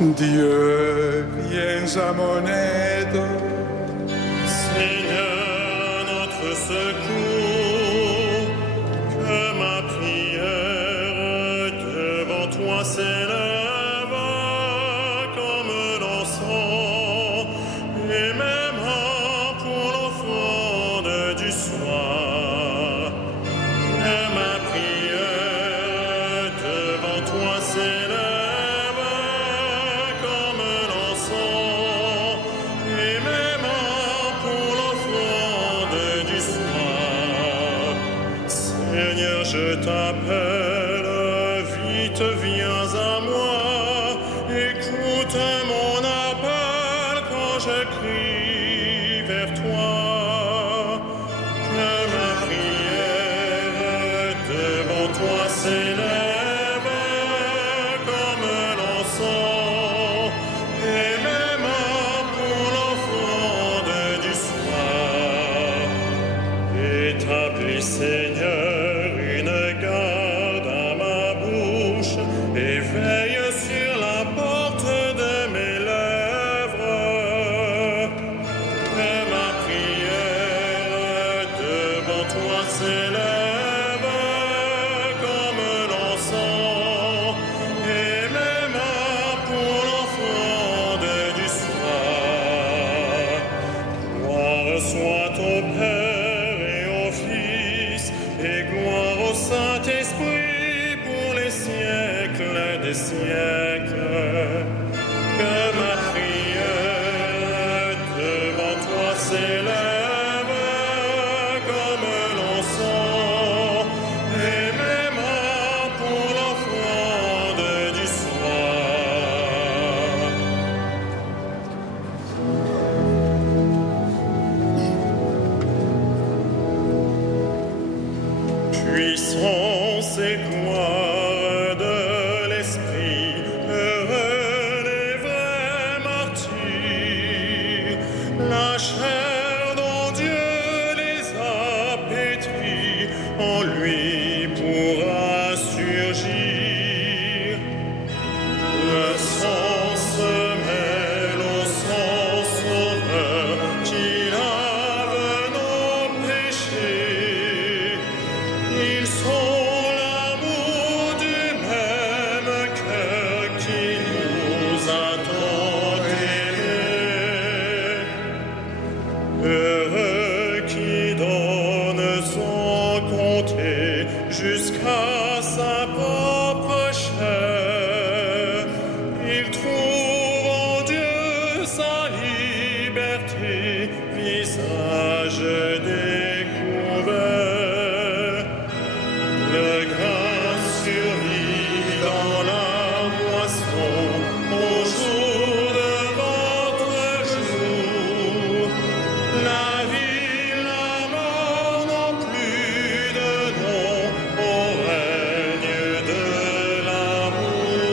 Dieu, viens à mon aide. Seigneur, notre secours, que ma prière devant toi s'élève comme l'encens, et même pour l'offrande du soir. Que ma prière devant toi s'élève comme l'encens, et même pour l'offrande du soir. Seigneur, je t'appelle, vite viens à moi, écoute mon appel quand je crie vers toi. Que ma prière devant toi s'élève comme l'encens, et même pour l'offrande du soir. Établis, Seigneur, une garde à ma bouche, et veille sur la porte de mes lèvres. Que ma prière devant toi s'élève comme l'encens, et même pour l'offrande du soir. Gloire soit au Père et au Fils, et gloire au Saint-Esprit pour les siècles des siècles. Que ma prière devant toi s'élève comme l'encens, et même pour l'offrande du soir. Puissance et gloire de l'Esprit, heureux les vrais martyrs, la chair dont Dieu les a pétris, en lui pourra surgir. Le sang se mêle au sang sauveur qui lave nos péchés. Ils sont l'amour du même cœur qui nous a tant aimés. Heureux qui donne sans compter jusqu'à sa propre chair. Il trouve en Dieu sa liberté, visage découvert. Le grain survit dans la moisson au jour de votre jour. La vie, la mort n'ont plus de nom au règne de l'amour.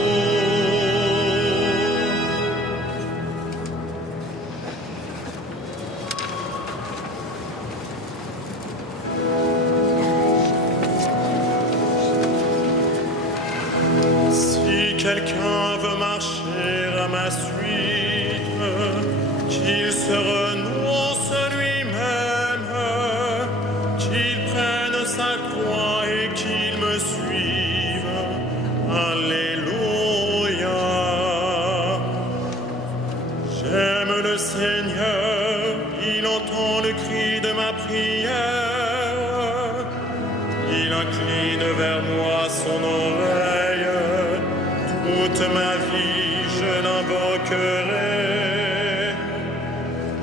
Si quelqu'un veut marcher à ma suite, qu'il se renonce lui-même, qu'il prenne sa croix et qu'il me suive. Alléluia. J'aime le Seigneur, il entend le cri de ma prière. Il incline vers moi son oreille. Toute ma vie, je l'invoquerai.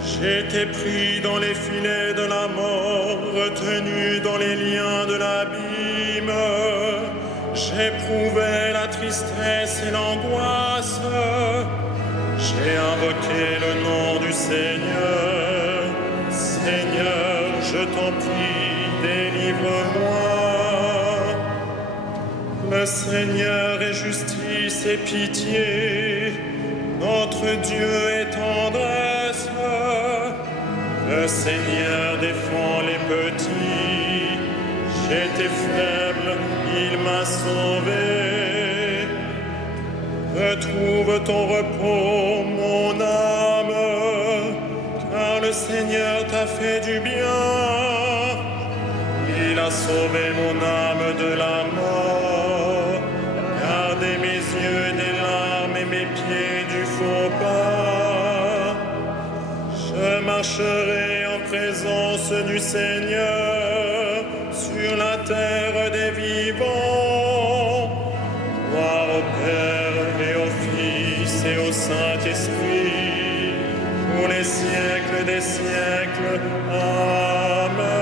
J'étais pris dans les filets de la mort, retenu dans les liens de l'abîme. J'éprouvais la tristesse et l'angoisse. J'ai invoqué le nom du Seigneur. Seigneur, je t'en prie, délivre-moi. Le Seigneur est justice et pitié, notre Dieu est tendresse. Le Seigneur défend les petits, j'étais faible, il m'a sauvé. trouve ton repos, mon âme, car le Seigneur t'a fait du bien. Il a sauvé mon âme de la mort, gardé mes yeux des larmes et mes pieds du faux pas. Je marcherai en présence du Seigneur sur la terre des vivants. Gloire au Père et au Fils et au Saint-Esprit, pour les siècles des siècles. Amen.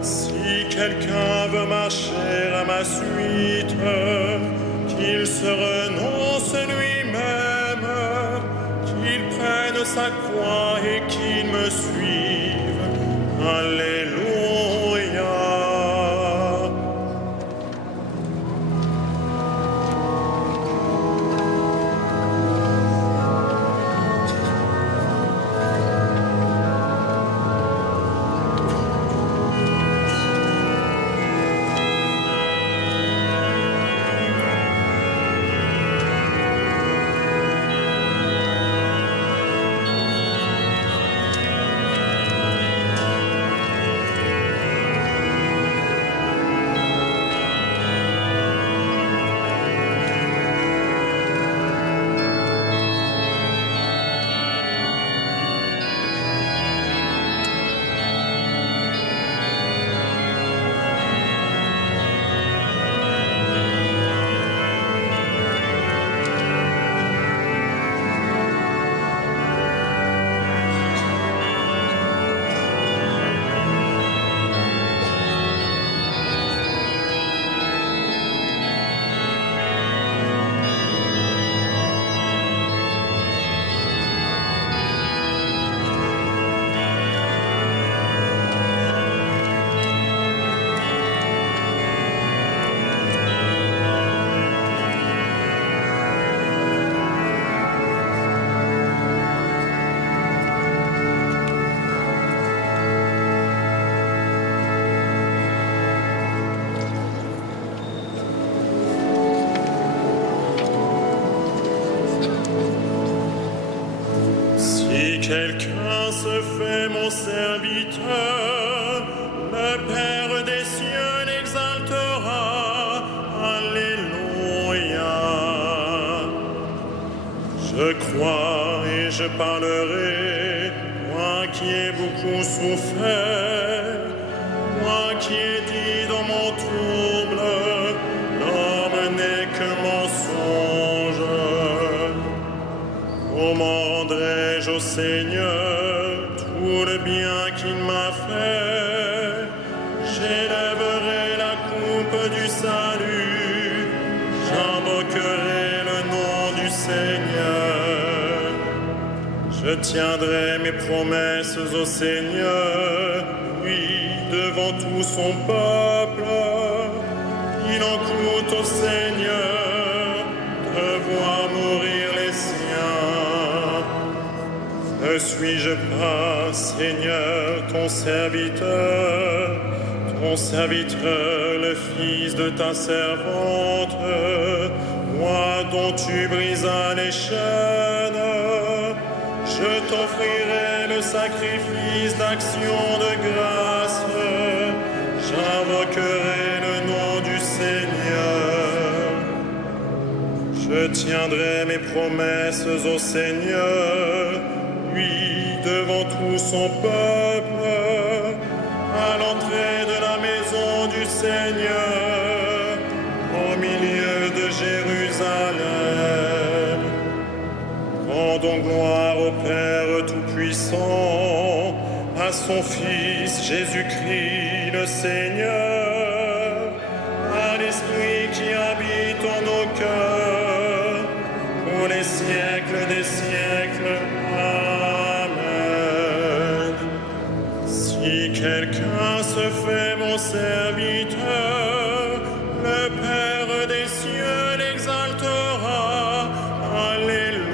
Si quelqu'un veut marcher à ma suite, qu'il se renonce lui-même, qu'il prenne sa croix et qu'il me suive. Alléluia. Quelqu'un se fait mon serviteur, le Père des cieux l'exaltera. Alléluia. Je crois et je parlerai, moi qui ai beaucoup souffert, moi qui ai dit dans mon trouble, l'homme n'est que mensonge. Comment rendrai-je au Seigneur tout le bien qu'il m'a fait? J'élèverai la coupe du salut, j'invoquerai le nom du Seigneur. Je tiendrai mes promesses au Seigneur, oui, devant tout son peuple. Il en coûte au Seigneur de voir mourir les siens. Ne suis-je pas, Seigneur, ton serviteur, le fils de ta servante, moi dont tu brisas les chaînes? Je t'offrirai le sacrifice d'action de grâce, j'invoquerai le nom du Seigneur. Je tiendrai mes promesses au Seigneur, oui, devant tout son peuple, à l'entrée de la maison du Seigneur, au milieu de Jérusalem. Rendons gloire au Père Tout-Puissant, à son Fils Jésus-Christ le Seigneur, à l'Esprit qui habite en nos cœurs, pour les siècles des siècles. Amen. Si quelqu'un se fait mon serviteur, le Père des cieux l'exaltera. Alléluia.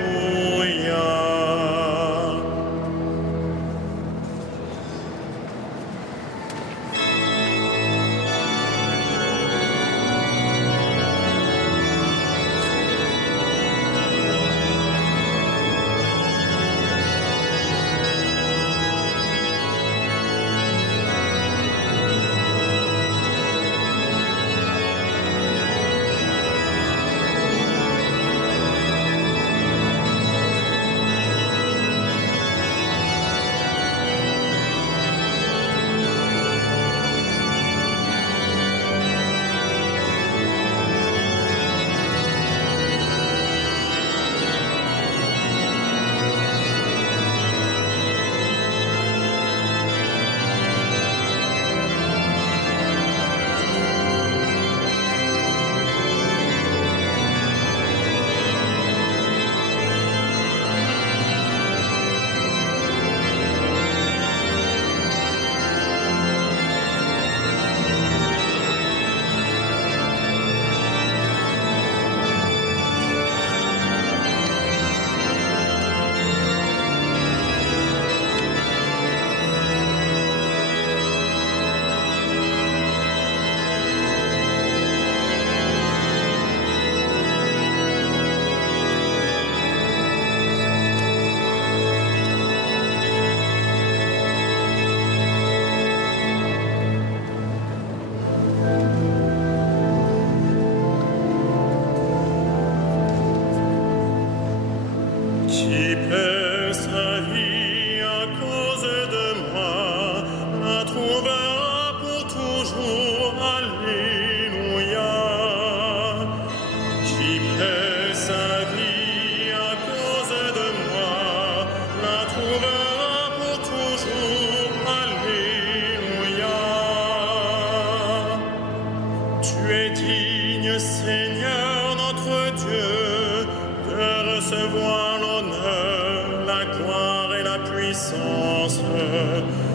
digne, Seigneur notre Dieu, de recevoir l'honneur, la gloire et la puissance.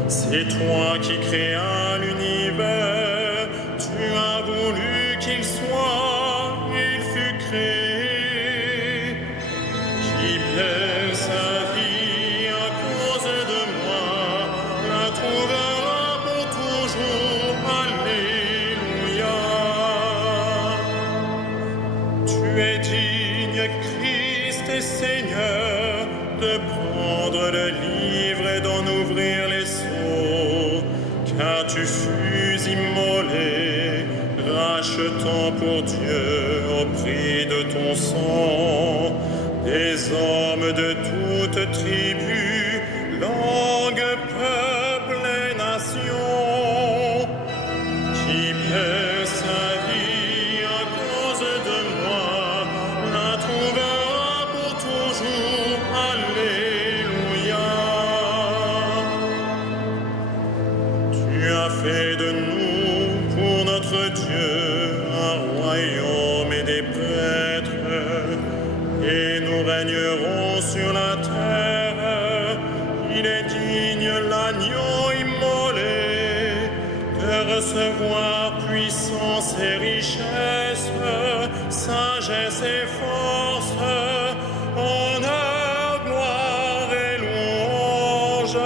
C'est toi qui créas l'univers, tu as voulu qu'il soit, il fut créé. Qui perd sa vie à cause de moi, la trouvera pour toujours. Alléluia. Tu es digne, Christ et Seigneur, de prendre le livre et d'en ouvrir les sceaux, car tu fus immolé, rachetant pour Dieu au prix de ton sang des hommes de toutes tribus, langues, peuples et nations. Qui perd sa vie à cause de moi, la trouvera pour toujours. Alléluia. Tu as fait de nous, pour notre Dieu, un royaume et des prêtres, et nous régnerons sur la terre. Il est digne, l'agneau immolé, de recevoir puissance et richesse, sagesse et force, honneur, gloire et louange.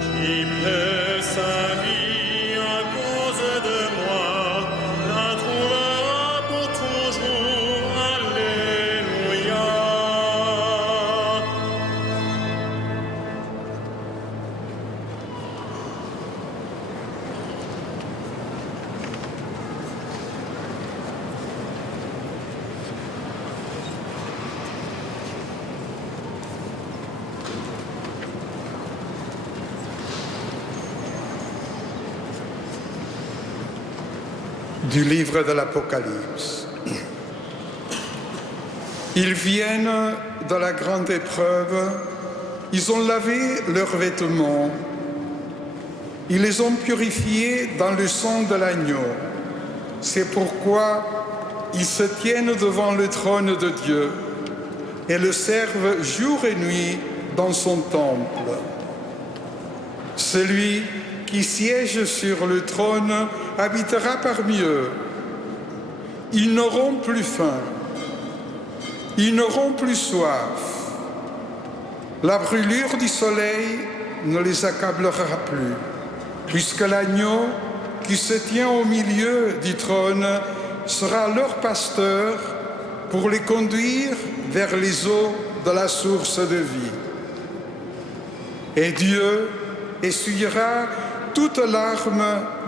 Qui perd sa vie à cause de moi, la trouvera pour toujours. Alléluia. Du livre de l'Apocalypse. Ils viennent dans la grande épreuve, ils ont lavé leurs vêtements, ils les ont purifiés dans le sang de l'agneau. C'est pourquoi ils se tiennent devant le trône de Dieu et le servent jour et nuit dans son temple. Celui qui siège sur le trône habitera parmi eux. Ils n'auront plus faim, ils n'auront plus soif. La brûlure du soleil ne les accablera plus, puisque l'agneau qui se tient au milieu du trône sera leur pasteur pour les conduire vers les eaux de la source de vie. Et Dieu essuiera toute larme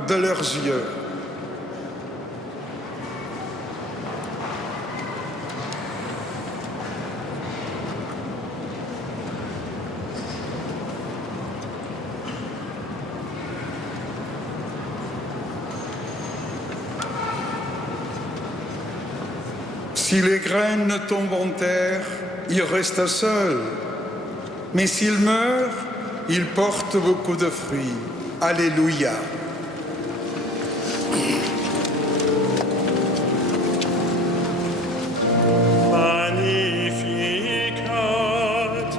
de leurs yeux. Si les graines tombent en terre, ils restent seuls. Mais s'ils meurent, ils portent beaucoup de fruits. Alléluia. Magnificat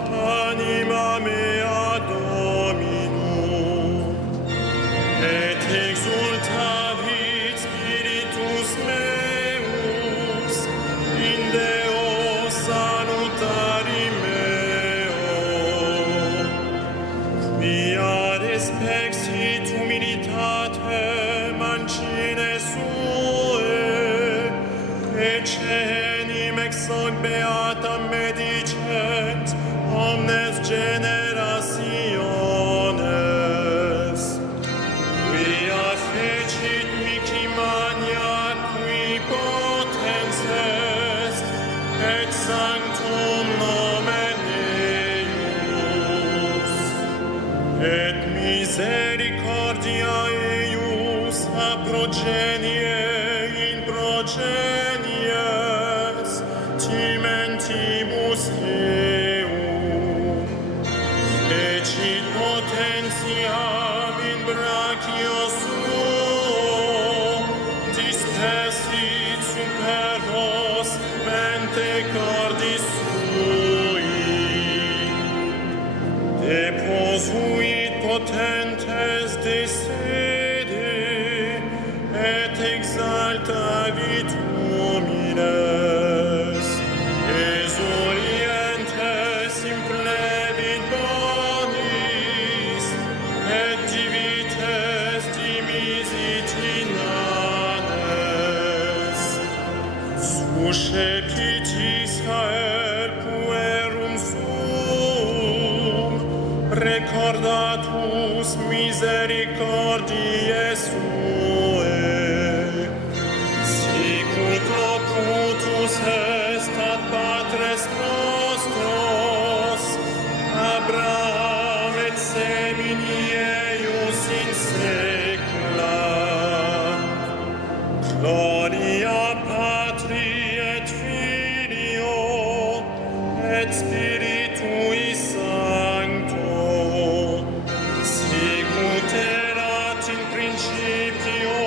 anima mea Dominum, et exultavit spiritus meus in Deo salutari meo. Quia despexit humilitate mancine sue, et cenim ex hoc beata medicet omnes generationes. Quia fecit mihi magna qui potens est, et sanctum nomen eius. Et misericordia eius a progenie in progenies timentibus eum. Fecit potentiam in brachio suo, dispes sit super nos mente cordis sui, deposuit potentes de sede, et exaltavit homines, exorientes implevit bonis, et divites dimisit inanes. Suscepit Israel puerum sum, recordatus misericordiae suae, sicut locutus est ad patres nostros, Abraham et semini eius in saecula. Gloria Patri et Filio et Spiritui Sancto, sicut erat in principio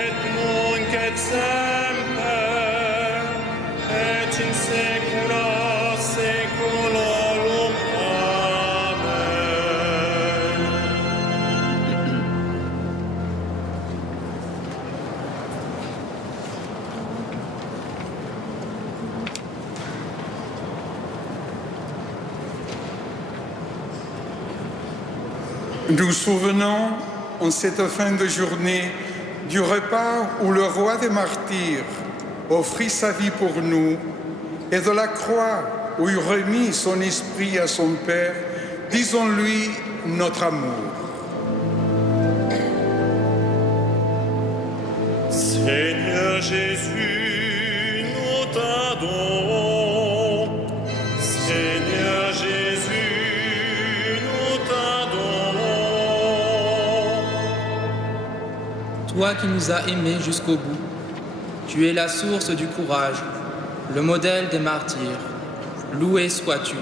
et nunc et semper et in saecula saeculorum. Amen. Nous souvenons en cette fin de journée du repas où le roi des martyrs offrit sa vie pour nous et de la croix où il remit son esprit à son Père. Disons-lui notre amour. Seigneur Jésus, nous t'adorons. Seigneur Jésus, nous t'adorons. Toi qui nous as aimés jusqu'au bout, tu es la source du courage, le modèle des martyrs. Loué sois-tu.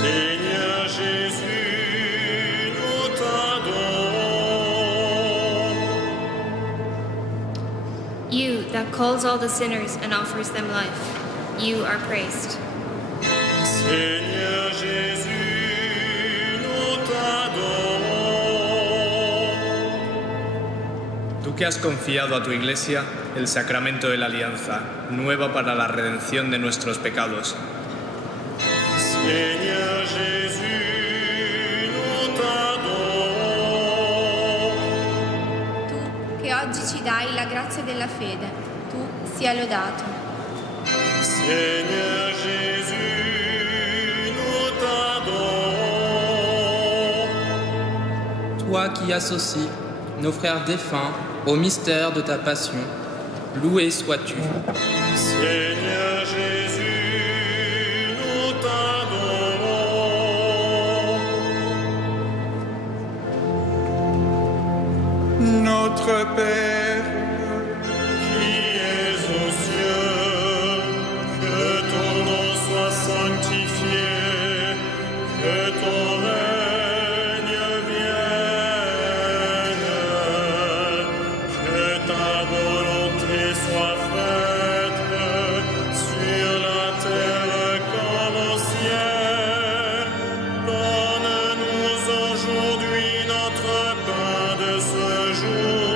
Seigneur Jésus, nous t'adorons. You that calls all the sinners and offers them life, you are praised. Seigneur Jésus, nous t'adorons. Tú que has confiado a tu Iglesia el sacramento de la alianza, nueva para la redención de nuestros pecados. Seigneur Jésus, nous t'adorons. Tu che oggi ci dai la grazia della fede, tu sia lodato. Seigneur Jésus, nous t'adorons. Toi qui associes nos frères défunts au mystère de ta passion, loué sois-tu. Seigneur Jésus, nous t'adorons. Notre Père, Qui es aux cieux, que ton nom soit sanctifié, que ton règne vienne, que ta volonté soit faite sur la terre comme au ciel. Donne-nous aujourd'hui notre pain de ce jour.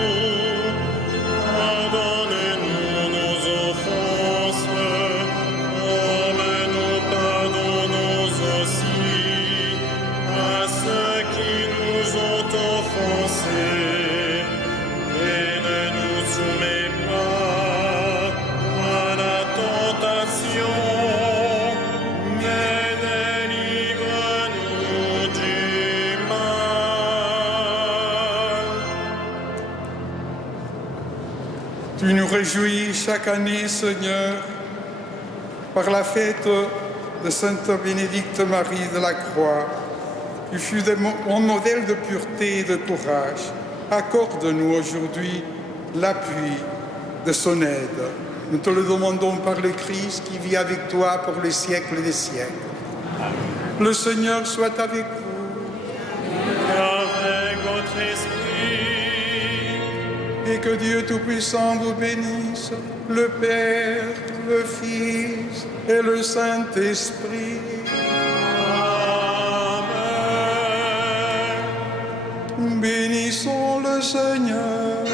Pardonne-nous nos offenses, comme nous pardonnons aussi à ceux qui nous ont offensés. Et ne nous soumets pas à la tentation, mais délivre-nous du mal. tu nous réjouis chaque année, Seigneur, par la fête de Sainte Bénédicte Marie de la Croix. Tu fus mon modèle de pureté et de courage. Accorde-nous aujourd'hui l'appui de son aide. Nous te le demandons par le Christ qui vit avec toi pour les siècles des siècles. Le Seigneur soit avec vous. Avec votre esprit, et que Dieu Tout-Puissant vous bénisse, le Père, le Fils et le Saint-Esprit. Amen. Bénissons le Seigneur.